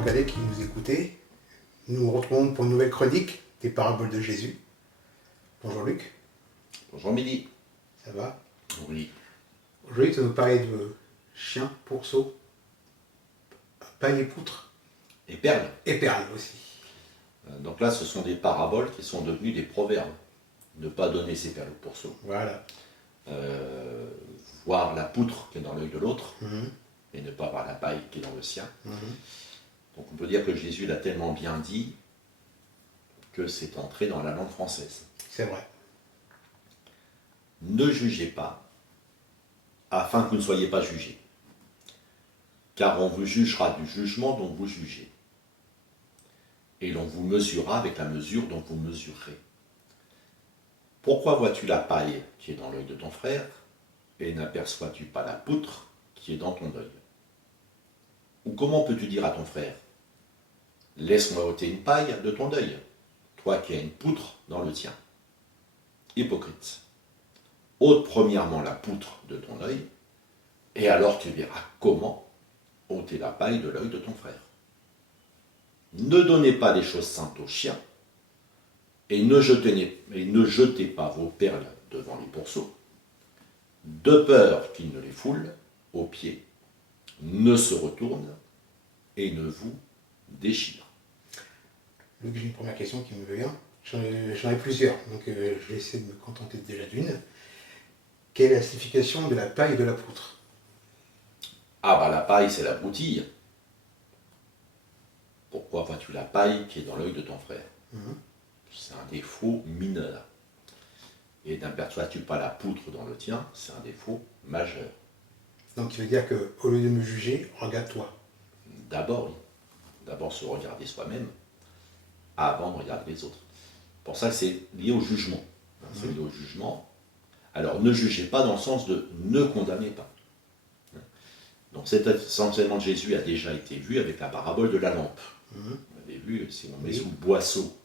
regardez, qui nous écoutez. Nous nous retrouvons pour une nouvelle chronique des paraboles de Jésus. Bonjour Luc. Bonjour Midi. Ça va? Oui. Aujourd'hui, tu vas nous parler de chien, pourceau, paille et poutre. Et perles. Et perles aussi. Donc là, ce sont des paraboles qui sont devenues des proverbes. Ne pas donner ses perles au pourceau. Voilà. Voir la poutre qui est dans l'œil de l'autre, Mhm. et ne pas voir la paille qui est dans le sien. Mhm. Donc on peut dire que Jésus l'a tellement bien dit que c'est entré dans la langue française. C'est vrai. Ne jugez pas, afin que vous ne soyez pas jugés. Car on vous jugera du jugement dont vous jugez. Et l'on vous mesurera avec la mesure dont vous mesurerez. Pourquoi vois-tu la paille qui est dans l'œil de ton frère, et n'aperçois-tu pas la poutre qui est dans ton œil? Ou comment peux-tu dire à ton frère, laisse-moi ôter une paille de ton œil, toi qui as une poutre dans le tien? Hypocrite. Ôte premièrement la poutre de ton œil, et alors tu verras comment ôter la paille de l'œil de ton frère. Ne donnez pas des choses saintes aux chiens, et ne jetez pas vos perles devant les pourceaux, de peur qu'ils ne les foulent aux pieds, ne se retournent et ne vous déchirent. Luc, j'ai une première question qui me vient. J'en ai plusieurs, donc je vais essayer de me contenter déjà d'une. Quelle est la signification de la paille et de la poutre? Ah bah la paille, c'est la broutille. Pourquoi vois-tu la paille qui est dans l'œil de ton frère? Mhm. C'est un défaut mineur. Et n'aperçois-tu pas la poutre dans le tien? C'est un défaut majeur. Donc, il veut dire qu'au lieu de me juger, regarde-toi. D'abord, oui. D'abord se regarder soi-même avant de regarder les autres. Pour ça, c'est lié au jugement. C'est lié au jugement. Alors, ne jugez pas dans le sens de ne condamnez pas. Donc, cet enseignement de Jésus a déjà été vu avec la parabole de la lampe. Mhm. Vous avez vu, si on met Oui. sous le boisseau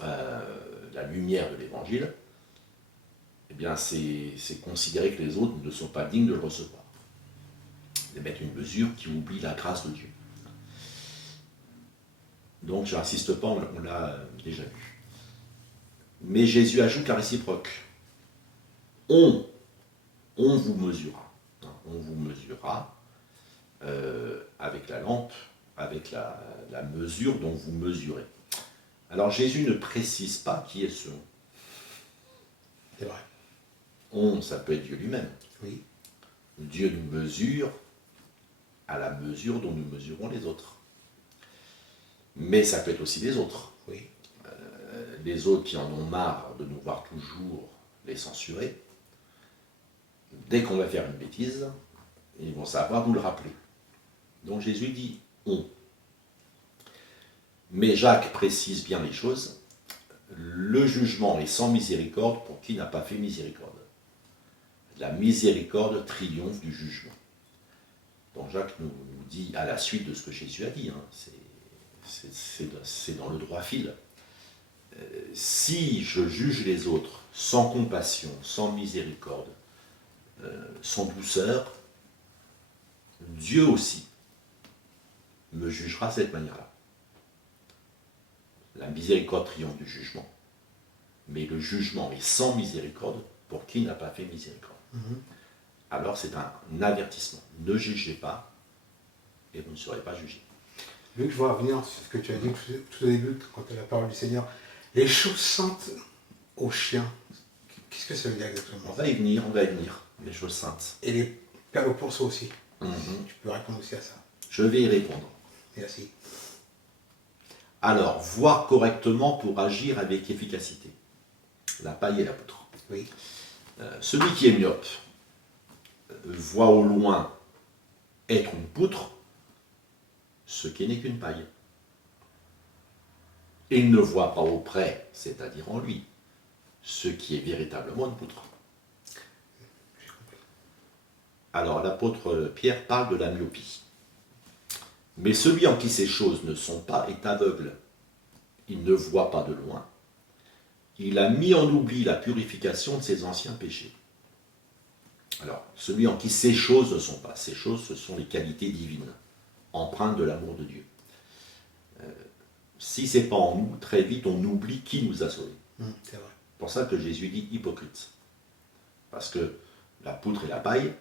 la lumière de l'évangile, eh bien, c'est considérer que les autres ne sont pas dignes de le recevoir. De mettre une mesure qui oublie la grâce de Dieu. Donc, je n'insiste pas, on l'a déjà vu. Mais Jésus ajoute la réciproque. On vous mesurera. On vous mesurera avec la lampe, avec la mesure dont vous mesurez. Alors, Jésus ne précise pas qui est ce on. C'est vrai. On, ça peut être Dieu lui-même. Oui. Dieu nous mesure à la mesure dont nous mesurons les autres. Mais ça peut être aussi les autres. Oui. Les autres qui en ont marre de nous voir toujours les censurer, dès qu'on va faire une bêtise, ils vont savoir nous le rappeler. Donc Jésus dit on. Mais Jacques précise bien les choses. Le jugement est sans miséricorde pour qui n'a pas fait miséricorde. La miséricorde triomphe du jugement. Donc Jacques nous dit à la suite de ce que Jésus a dit, c'est dans le droit fil. Si je juge les autres sans compassion, sans miséricorde, sans douceur, Dieu aussi me jugera de cette manière-là. La miséricorde triomphe du jugement, mais le jugement est sans miséricorde pour qui n'a pas fait miséricorde. Mhm. Alors c'est un avertissement. Ne jugez pas et vous ne serez pas jugés. Luc, je veux revenir sur ce que tu as dit tout au début, quand tu as la parole du Seigneur. Les choses saintes aux chiens, qu'est-ce que ça veut dire exactement? On va y venir, les choses saintes. Et les perles au pourceau aussi. Mhm. Tu peux répondre aussi à ça. Je vais y répondre. Merci. Alors, voir correctement pour agir avec efficacité. La paille et la poutre. Oui. Celui qui est myope voit au loin être une poutre, ce qui n'est qu'une paille. Et il ne voit pas auprès, c'est-à-dire en lui, ce qui est véritablement une poutre. Alors l'apôtre Pierre parle de la myopie. Mais celui en qui ces choses ne sont pas est aveugle. Il ne voit pas de loin. Il a mis en oubli la purification de ses anciens péchés. Alors, celui en qui ces choses ne sont pas, ces choses, ce sont les qualités divines, empreintes de l'amour de Dieu. si c'est pas en nous, très vite on oublie qui nous a sauvés. C'est vrai. C'est pour ça que Jésus dit hypocrite. Parce que la poutre et la paille,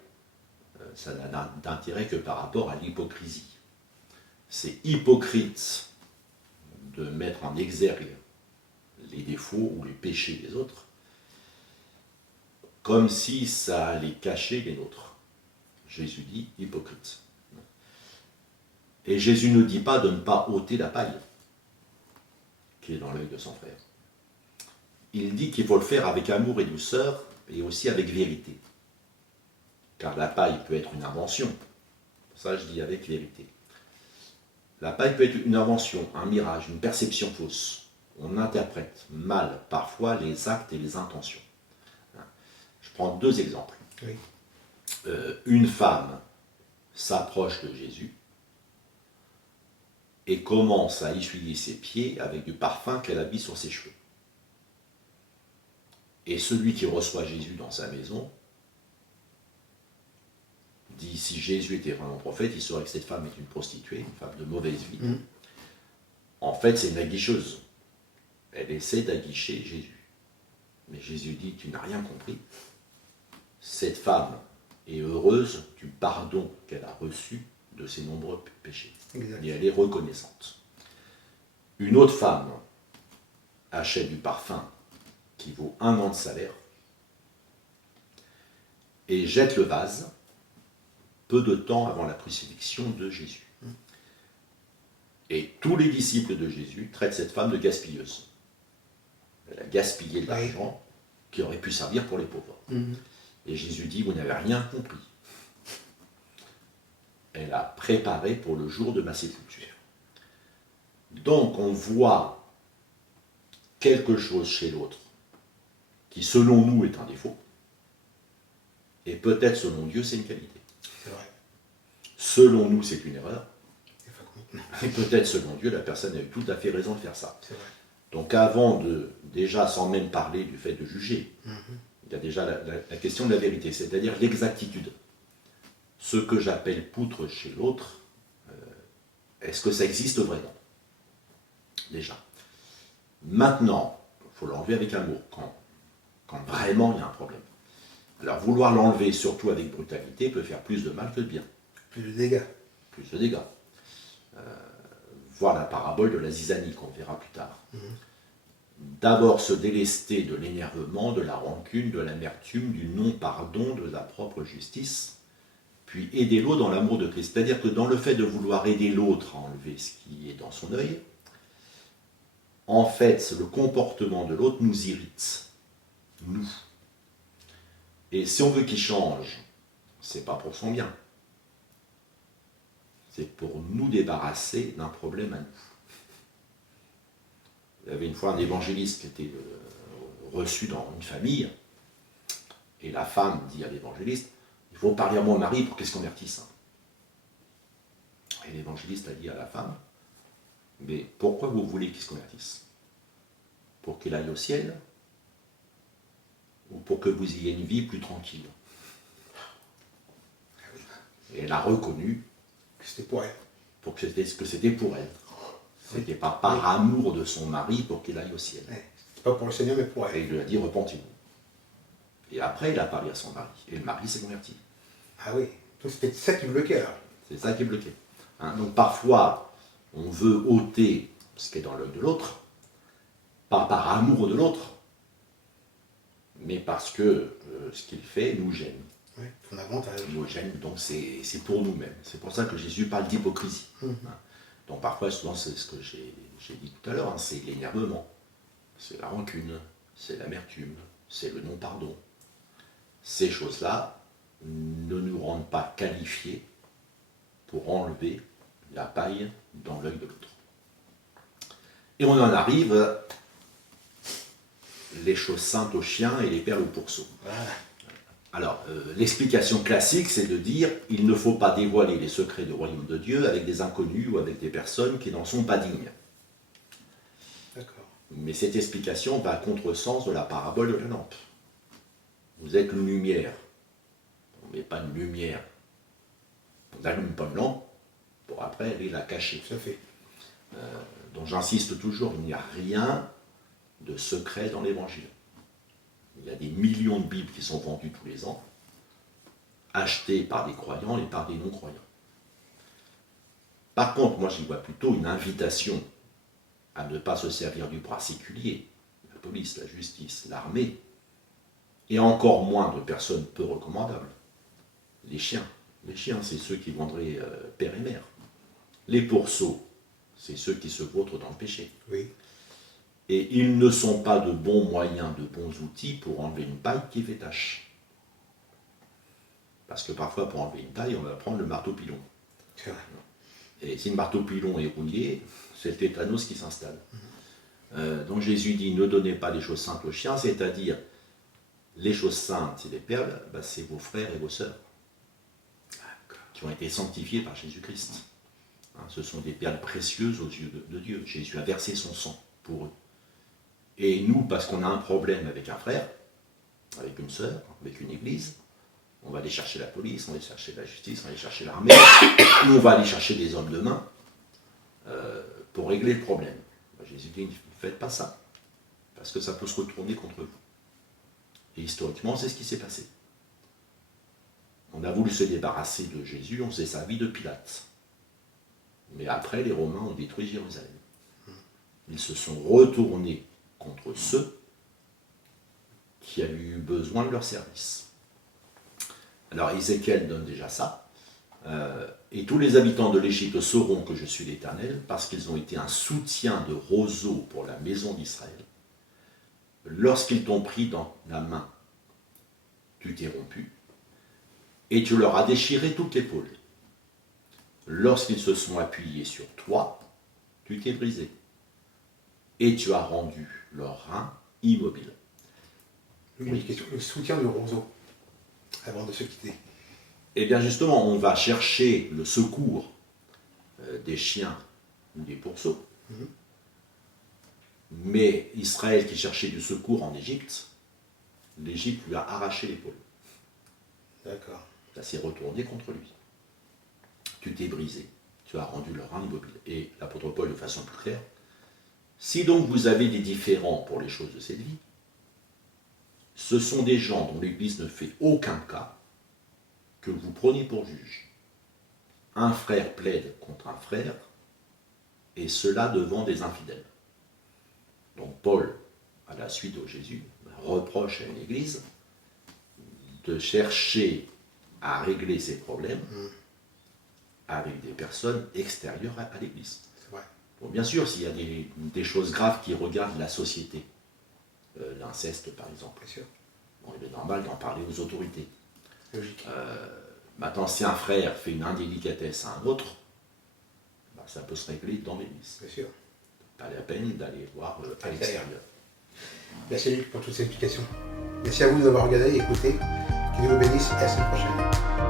ça n'a d'intérêt que par rapport à l'hypocrisie. C'est hypocrite de mettre en exergue les défauts ou les péchés des autres, comme si ça allait cacher les nôtres. Jésus dit hypocrite. Et Jésus ne dit pas de ne pas ôter la paille qui est dans l'œil de son frère. Il dit qu'il faut le faire avec amour et douceur et aussi avec vérité. Car la paille peut être une invention. Ça, je dis avec vérité. La paille peut être une invention, un mirage, une perception fausse. On interprète mal parfois les actes et les intentions. Je prends deux exemples. Oui. Une femme s'approche de Jésus et commence à essuyer ses pieds avec du parfum qu'elle habille sur ses cheveux. Et celui qui reçoit Jésus dans sa maison dit, si Jésus était vraiment prophète, il saurait que cette femme est une prostituée, une femme de mauvaise vie. En fait, c'est une aguicheuse. Elle essaie d'aguicher Jésus. Mais Jésus dit, tu n'as rien compris. Cette femme est heureuse du pardon qu'elle a reçu de ses nombreux péchés. Exact. Et elle est reconnaissante. Une autre femme achète du parfum qui vaut 1 an de salaire et jette le vase peu de temps avant la crucifixion de Jésus. Et tous les disciples de Jésus traitent cette femme de gaspilleuse. Elle a gaspillé de l'argent qui aurait pu servir pour les pauvres. Et Jésus dit, vous n'avez rien compris. Elle a préparé pour le jour de ma sépulture. Donc on voit quelque chose chez l'autre qui selon nous est un défaut, et peut-être selon Dieu c'est une qualité. C'est vrai. Selon nous c'est une erreur, Des fois qu'on- et peut-être selon Dieu la personne a eu tout à fait raison de faire ça. C'est vrai. Donc avant de, déjà sans même parler du fait de juger, il y a déjà la question de la vérité, c'est-à-dire l'exactitude. Ce que j'appelle poutre chez l'autre, est-ce que ça existe vraiment? Déjà. Maintenant, il faut l'enlever avec amour, quand vraiment il y a un problème. Alors vouloir l'enlever, surtout avec brutalité, peut faire plus de mal que de bien. Plus de dégâts. Plus de dégâts. Voir la parabole de la zizanie qu'on verra plus tard. D'abord se délester de l'énervement, de la rancune, de l'amertume, du non-pardon, de la propre justice, puis aider l'autre dans l'amour de Christ. C'est-à-dire que dans le fait de vouloir aider l'autre à enlever ce qui est dans son œil, en fait, le comportement de l'autre nous irrite, nous. Et si on veut qu'il change, c'est pas pour son bien. C'est pour nous débarrasser d'un problème à nous. Il y avait une fois un évangéliste qui était reçu dans une famille, et la femme dit à l'évangéliste, il faut parler à mon mari pour qu'il se convertisse. Et l'évangéliste a dit à la femme, mais pourquoi vous voulez qu'il se convertisse? Pour qu'il aille au ciel? Ou pour que vous ayez une vie plus tranquille? Et elle a reconnu C'était pour elle. que c'était pour elle. C'était pas par amour de son mari pour qu'il aille au ciel. Ouais. C'était pas pour le Seigneur, mais pour Et elle. il lui a dit repentez-vous. Et après, il a parlé à son mari. Et le mari s'est converti. Ah oui. Donc c'était ça qui bloquait alors. C'est ça qui est bloqué. Donc parfois, on veut ôter ce qui est dans l'œil de l'autre, pas par amour de l'autre, mais parce que ce qu'il fait nous gêne. Ouais. Ton avantage. Nous gêne, donc c'est pour nous-mêmes. C'est pour ça que Jésus parle d'hypocrisie. Donc parfois, souvent, c'est ce que j'ai dit tout à l'heure, c'est l'énervement, c'est la rancune, c'est l'amertume, c'est le non-pardon. Ces choses-là ne nous rendent pas qualifiés pour enlever la paille dans l'œil de l'autre. Et on en arrive les choses saintes aux chiens et les perles aux pourceaux. Voilà. Alors, l'explication classique, c'est de dire il ne faut pas dévoiler les secrets du royaume de Dieu avec des inconnus ou avec des personnes qui n'en sont pas dignes. D'accord. Mais cette explication va à contresens de la parabole de la lampe. Vous êtes une lumière. On ne met pas une lumière. On n'allume pas une lampe pour après aller la cacher. Tout à fait. dont j'insiste toujours, il n'y a rien de secret dans l'Évangile. Il y a des millions de Bibles qui sont vendues tous les ans, achetées par des croyants et par des non-croyants. Par contre, moi j'y vois plutôt une invitation à ne pas se servir du bras séculier, la police, la justice, l'armée, et encore moins de personnes peu recommandables. Les chiens. Les chiens, c'est ceux qui vendraient père et mère. Les pourceaux, c'est ceux qui se vautrent dans le péché. Oui. Et ils ne sont pas de bons moyens, de bons outils pour enlever une paille qui fait tache. Parce que parfois, pour enlever une paille, on va prendre le marteau-pilon. C'est vrai. Et si le marteau-pilon est rouillé, c'est le tétanos qui s'installe. Donc Jésus dit, ne donnez pas les choses saintes aux chiens, c'est-à-dire, les choses saintes, c'est les perles, c'est vos frères et vos sœurs, qui ont été sanctifiés par Jésus-Christ. Ce sont des perles précieuses aux yeux de Dieu. Jésus a versé son sang pour eux. Et nous, parce qu'on a un problème avec un frère, avec une sœur, avec une église, on va aller chercher la police, on va aller chercher la justice, on va aller chercher l'armée, ou on va aller chercher des hommes de main pour régler le problème. Jésus dit, ne faites pas ça, parce que ça peut se retourner contre vous. Et historiquement, c'est ce qui s'est passé. On a voulu se débarrasser de Jésus, on s'est servi de Pilate. Mais après, les Romains ont détruit Jérusalem. Ils se sont retournés contre ceux qui avaient eu besoin de leur service. Alors Ézéchiel donne déjà ça. Et tous les habitants de l'Égypte sauront que je suis l'Éternel, parce qu'ils ont été un soutien de roseau pour la maison d'Israël. Lorsqu'ils t'ont pris dans la main, tu t'es rompu, et tu leur as déchiré toute l'épaule. Lorsqu'ils se sont appuyés sur toi, tu t'es brisé, et tu as rendu leurs reins immobiles. Une question, le soutien de roseau, avant de se quitter. Eh bien justement, on va chercher le secours des chiens ou des pourceaux. Mais Israël qui cherchait du secours en Égypte, l'Égypte lui a arraché l'épaule. D'accord. Ça s'est retourné contre lui. Tu t'es brisé, tu as rendu le rein immobile. Et l'apôtre Paul, de façon plus claire, si donc vous avez des différends pour les choses de cette vie, ce sont des gens dont l'Église ne fait aucun cas que vous prenez pour juge. Un frère plaide contre un frère, et cela devant des infidèles. Donc Paul, à la suite de Jésus, reproche à une Église de chercher à régler ses problèmes avec des personnes extérieures à l'Église. C'est vrai. Bon, bien sûr, s'il y a des choses graves qui regardent la société, l'inceste par exemple, Bien sûr. bon, il est normal d'en parler aux autorités. Logique. Maintenant, si un frère fait une indélicatesse à un autre, ça peut se régler dans l'Église. Bien sûr. Pas la peine d'aller voir à l'extérieur. Merci Luc pour toutes ces explications. Merci à vous de nous avoir regardé et écouté. Que Dieu vous bénisse et à la semaine prochaine.